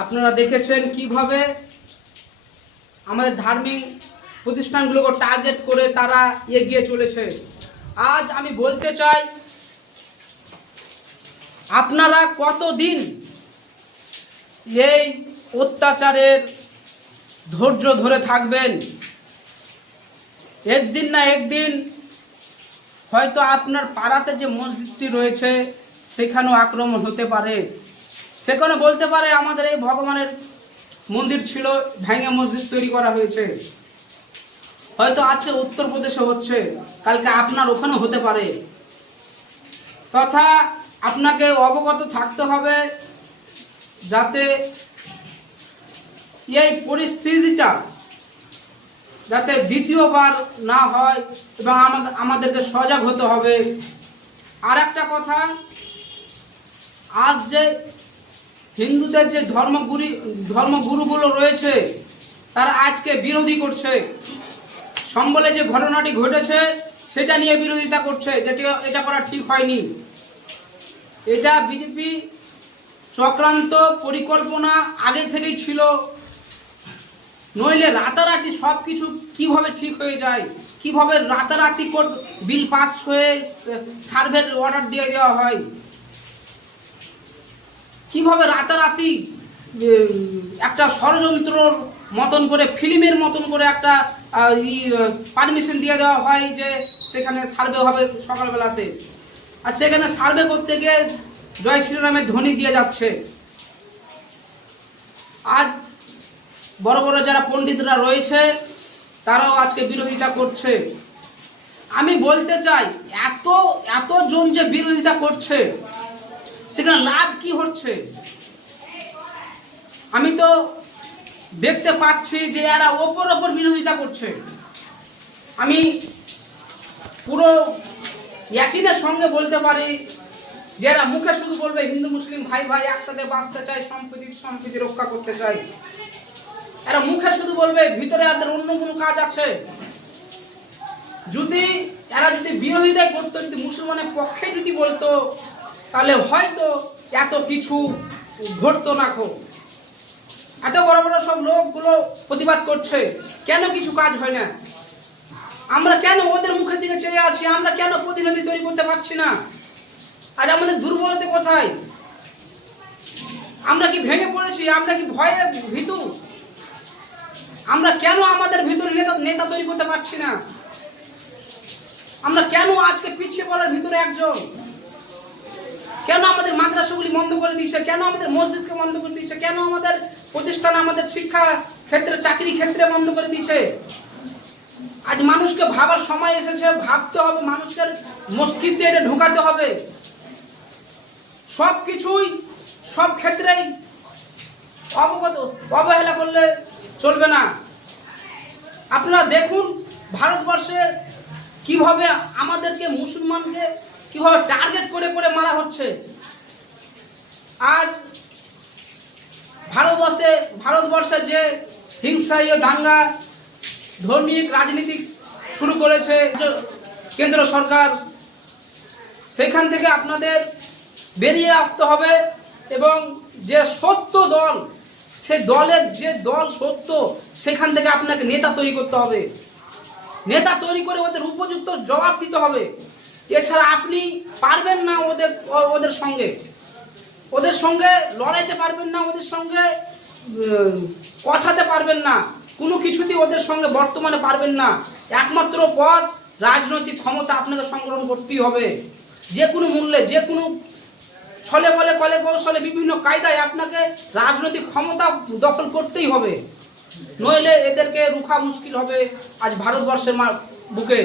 আপনারা দেখেছেন কিভাবে আমাদের ধার্মিক প্রতিষ্ঠানগুলোকে টার্গেট করে তারা এগিয়ে চলেছে। আজ আমি বলতে চাই, আপনারা কতদিন এই অত্যাচারের ধৈর্য ধরে থাকবেন? একদিন না একদিন হয়তো আপনার পাড়াতে যে মসজিদটি রয়েছে সেখানেও আক্রমণ হতে পারে। সেখানে বলতে পারে আমাদের এই ভগবানের মন্দির ছিল, ভেঙে মসজিদ তৈরি করা হয়েছে। হয়তো আজকে উত্তরপ্রদেশে হচ্ছে, কালকে আপনার ওখানে হতে পারে। তথা আপনাকে অবগত থাকতে হবে যাতে এই পরিস্থিতিটা যাতে দ্বিতীয়বার না হয় এবং আমাদেরকে সজাগ হতে হবে। আর একটা কথা, আজ যে হিন্দুদের যে ধর্মগুরুগুলো রয়েছে তারা আজকে বিরোধী করছে। সম্বলে যে ঘটনাটি ঘটেছে সেটা নিয়ে বিরোধিতা করছে, যেটি এটা করা ঠিক হয়নি। এটা বিজেপি চক্রান্ত পরিকল্পনা আগে থেকেই ছিল, নইলে রাতারাতি সব কিছু কীভাবে ঠিক হয়ে যায়, কিভাবে রাতারাতি বিল পাস হয়ে সার্ভের অর্ডার দিয়ে দেওয়া হয়, কিভাবে রাতারাতি একটা ষড়যন্ত্রর মতন করে ফিল্মের মতন করে একটা পারমিশন দিয়ে দেওয়া হয় যে সেখানে সার্ভে হবে সকালবেলাতে, আর সেখানে সার্ভে করতে গিয়ে জয় শ্রীরামের ধ্বনি দিয়ে যাচ্ছে। আজ বড় বড় যারা পণ্ডিতরা রয়েছে তারাও আজকে বিরোধিতা করছে। আমি বলতে চাই, এতজন যে বিরোধিতা করছে সেখানে লাভ কি হচ্ছে? আমি তো দেখতে পাচ্ছি যে এরা ওপর বিরোধিতা করছে। আমি পুরো একইনের সঙ্গে বলতে পারি যে এরা মুখে শুধু বলবে হিন্দু মুসলিম ভাই ভাই একসাথে বাঁচতে চাই, সম্প্রীতি রক্ষা করতে চাই। এরা মুখে শুধু বলবে, ভিতরে এদের অন্য কোনো কাজ আছে। এরা যদি বিরোধিতা করতো, যদি মুসলমানের পক্ষে যদি বলতো, তাহলে হয়তো এত কিছু ঘটতো না। এত বড় বড় সব লোকগুলো প্রতিবাদ করছে, কেন কিছু কাজ হয় না? আমরা কেন ওদের মুখের দিকে চেয়ে আছি? আমরা কেন প্রতিনিধি তৈরি করতে পারছি না? আজ আমাদের দুর্বলতা কোথায়? আমরা কি ভেঙে পড়েছি? আমরা কি ভয়ে ভীতু? আমরা কেন আমাদের ভিতরে নেতা তৈরি করতে পারছি না? আমরা কেন আজকে পিছিয়ে পড়ার ভিতরে একজন? কেন আমাদের মাদ্রাসাগুলি বন্ধ করে দিয়েছে? কেন আমাদের মসজিদকে বন্ধ করে দিয়েছে? কেন আমাদের প্রতিষ্ঠান, আমাদের শিক্ষা ক্ষেত্রে, চাকরি ক্ষেত্রে বন্ধ করে দিয়েছে? আজ মানুষকে ভাবার সময় এসেছে, ভাবতে হবে, মানুষকে মস্তিষ্কে এটা ঢোকাতে হবে। সব কিছুই সব ক্ষেত্রেই অবহেলা করলে চলবে না। আপনারা দেখুন ভারতবর্ষে কিভাবে আমাদেরকে মুসলমানকে কিভাবে টার্গেট করে করে মারা হচ্ছে। আজ ভারতবর্ষে যে হিংসা, দাঙ্গা, ধর্মীয় রাজনীতি শুরু করেছে কেন্দ্র সরকার, সেখান থেকে আপনাদের বেরিয়ে আসতে হবে এবং যে সত্য দল, সে দলের যে দল সত্য, সেখান থেকে আপনাকে নেতা তৈরি করতে হবে। নেতা তৈরি করে ওদের উপযুক্ত জবাব দিতে হবে। এছাড়া আপনি পারবেন না ওদের সঙ্গে লড়াইতে পারবেন না, ওদের সঙ্গে কথাতে পারবেন না, কোনো কিছুতেই ওদের সঙ্গে বর্তমানে পারবেন না। একমাত্র পথ রাজনৈতিক ক্ষমতা আপনাকে সংগ্রহ করতেই হবে। যে কোনো মূল্যে, যে কোনো ছলে বলে কলে কৌশলে, বিভিন্ন কায়দায় আপনাকে রাজনৈতিক ক্ষমতা দখল করতেই হবে, নইলে এদেরকে রুখা মুশকিল হবে আজ ভারতবর্ষের বুকে।